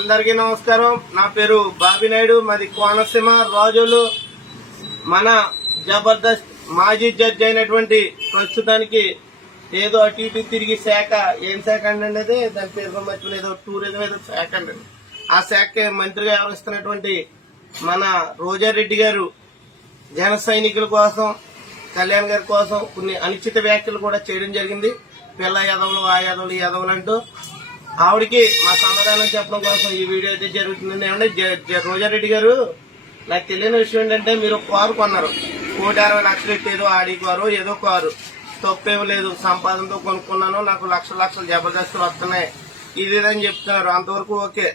అందరికీ నమస్కారం. నా పేరు బాబీ నాయుడు, మాది కోనసీమ రాజులు. మన జబర్దస్త్ మాజీ జడ్జి అయినటువంటి ప్రస్తుతానికి ఏదో అటు ఇటు తిరిగి శాఖ, ఏం శాఖ అండి అది, దాని పేరు మర్చిపోయి ఏదో టూరిజం ఏదో శాఖ అండి. ఆ శాఖ మంత్రిగా వ్యవహరిస్తున్నటువంటి మన రోజారెడ్డి గారు జన సైనికుల కోసం, కళ్యాణ్ గారి కోసం కొన్ని అనుచిత వ్యాఖ్యలు కూడా చేయడం జరిగింది. పిల్ల యాదవులు, ఆ యాదవులు, ఈ యాదవులు అంటూ ఆవిడికి మా సమాధానం చెప్పడం కోసం ఈ వీడియో అయితే జరుగుతుంది. ఏమంటే రోజారెడ్డి గారు, నాకు తెలియని విషయం ఏంటంటే, మీరు కారు కొన్నారు, 1,60,00,000 ఏదో ఆడి కారు, ఏదో కారు, తప్పేం లేదు, సంపాదనతో కొనుక్కున్నాను, నాకు లక్షలు జబర్దస్తులు వస్తున్నాయి, ఇదేదని చెప్తున్నారు. అంతవరకు ఓకే,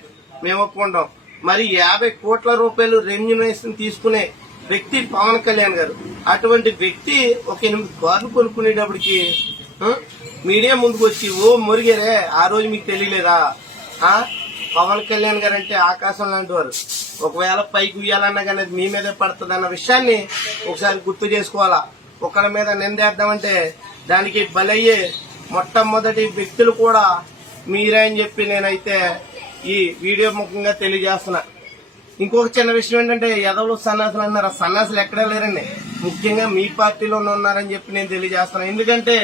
మేము ఒప్పుకుంటాం. మరి 50 కోట్ల రూపాయలు రెమ్యునరేషన్ తీసుకునే వ్యక్తి పవన్ కళ్యాణ్ గారు. అటువంటి వ్యక్తి ఒక 8 కార్లు కొనుక్కునేటప్పటికి మీడియా ముందుకు వచ్చి ఓ మురిగారే, ఆ రోజు మీకు తెలియలేదా? పవన్ కళ్యాణ్ గారు అంటే ఆకాశం లాంటి వారు. ఒకవేళ పైకి ఉయ్యాలన్నా కానీ అది మీ మీదే పడుతుంది అన్న విషయాన్ని ఒకసారి గుర్తు చేసుకోవాలా. ఒకరి మీద నిందేద్దామంటే దానికి బలయ్యే మొట్టమొదటి వ్యక్తులు కూడా మీరే అని చెప్పి నేనైతే ఈ వీడియో ముఖంగా తెలియజేస్తున్నా. ఇంకొక చిన్న విషయం ఏంటంటే, ఎదవలు సన్నాసులు అన్నారు. ఆ సన్నాసులు ఎక్కడా లేరండి, ముఖ్యంగా మీ పార్టీలోనే ఉన్నారని చెప్పి నేను తెలియజేస్తున్నా. ఎందుకంటే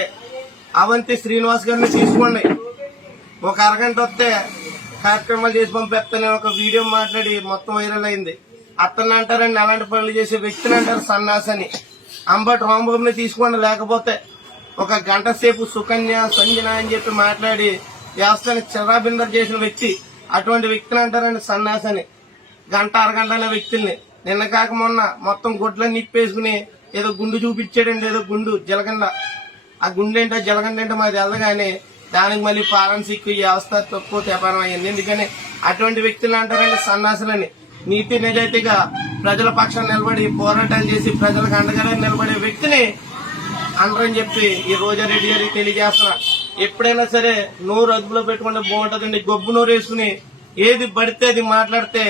అవంతి శ్రీనివాస్ గారిని తీసుకోండి, ఒక అరగంట వస్తే కార్యక్రమాలు చేసి పంపిస్తాను ఒక వీడియో మాట్లాడి మొత్తం వైరల్ అయింది. అతన్ని అంటారండి, అలాంటి పనులు చేసే వ్యక్తిని అంటారు సన్నాస్ అని. అంబటి రాంబాబుని తీసుకోండి, లేకపోతే ఒక గంట సేపు సుకన్య, సంజన అని చెప్పి మాట్లాడి వ్యవస్థని చిరాబిందర్ చేసిన వ్యక్తి, అటువంటి వ్యక్తిని అంటారండి సన్నాస్ అని. గంట అరగంట అనే వ్యక్తుల్ని నిన్న కాక మొన్న మొత్తం గుడ్లని నిప్పేసుకుని ఏదో గుండు చూపించాడండి, ఏదో గుండు జలగండ. ఆ గుండెంటో జలగండేంటో మాకు తెలదు, కానీ దానికి మళ్ళీ ఫారెన్సిక్ వ్యవస్థ తక్కువ తెపారం అయ్యింది. ఎందుకని అటువంటి వ్యక్తులు అంటారండి సన్నాసులని. నీతి నిజాయితీగా ప్రజల పక్షాన్ని నిలబడి పోరాటాలు చేసి ప్రజలకు అండగా నిలబడే వ్యక్తిని అంటారని చెప్పి ఈ రోజారెడ్డి గారికి తెలియజేస్తున్నా. ఎప్పుడైనా సరే నోరు అదుపులో పెట్టుకుంటే బాగుంటుందండి. గొబ్బు నోరు వేసుకుని ఏది పడితే అది మాట్లాడితే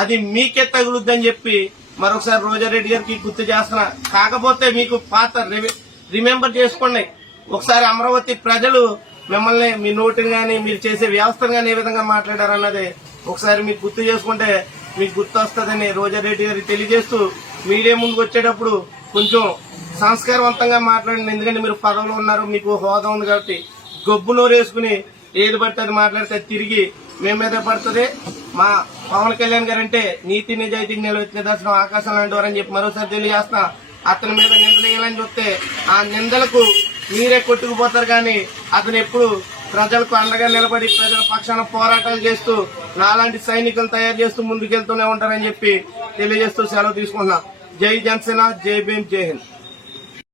అది మీకే తగులుద్దని చెప్పి మరొకసారి రోజారెడ్డి గారికి గుర్తు చేస్తున్నా. కాకపోతే మీకు పాత రిమెంబర్ చేసుకోండి, ఒకసారి అమరావతి ప్రజలు మిమ్మల్ని, మీ నోటిని గాని, మీరు చేసే వ్యవస్థను గాని ఏ విధంగా మాట్లాడారన్నది ఒకసారి మీకు గుర్తు చేసుకుంటే మీకు గుర్తు వస్తుందని రోజారెడ్డి గారికి తెలియజేస్తూ, మీడియా ముందుకు వచ్చేటప్పుడు కొంచెం సంస్కారవంతంగా మాట్లాడండి. ఎందుకంటే మీరు పదవులు ఉన్నారు, మీకు హోదా ఉంది కాబట్టి గొబ్బు నోరు వేసుకుని ఏది పడితే అది మాట్లాడితే తిరిగి మేము మీద పడుతుంది. మా పవన్ కళ్యాణ్ గారు అంటే నీతి నిజాయితీకి నిలవెత్తిన దర్శనం ఆకాశం లాంటి వారని చెప్పి మరోసారి తెలియజేస్తున్నా. అతని మీద నిందలేయాలని చూస్తే ఆ నిందలకు మీరే కొట్టుకుపోతారు, కానీ అతను ఎప్పుడు ప్రజలకు అండగా నిలబడి ప్రజల పక్షాన పోరాటాలు చేస్తూ నాలాంటి సైనికులు తయారు చేస్తూ ముందుకెళ్తూనే ఉంటారని చెప్పి తెలియజేస్తూ సెలవు తీసుకుంటున్నా. జై జనసేన, జై భీమ్, జై హింద్.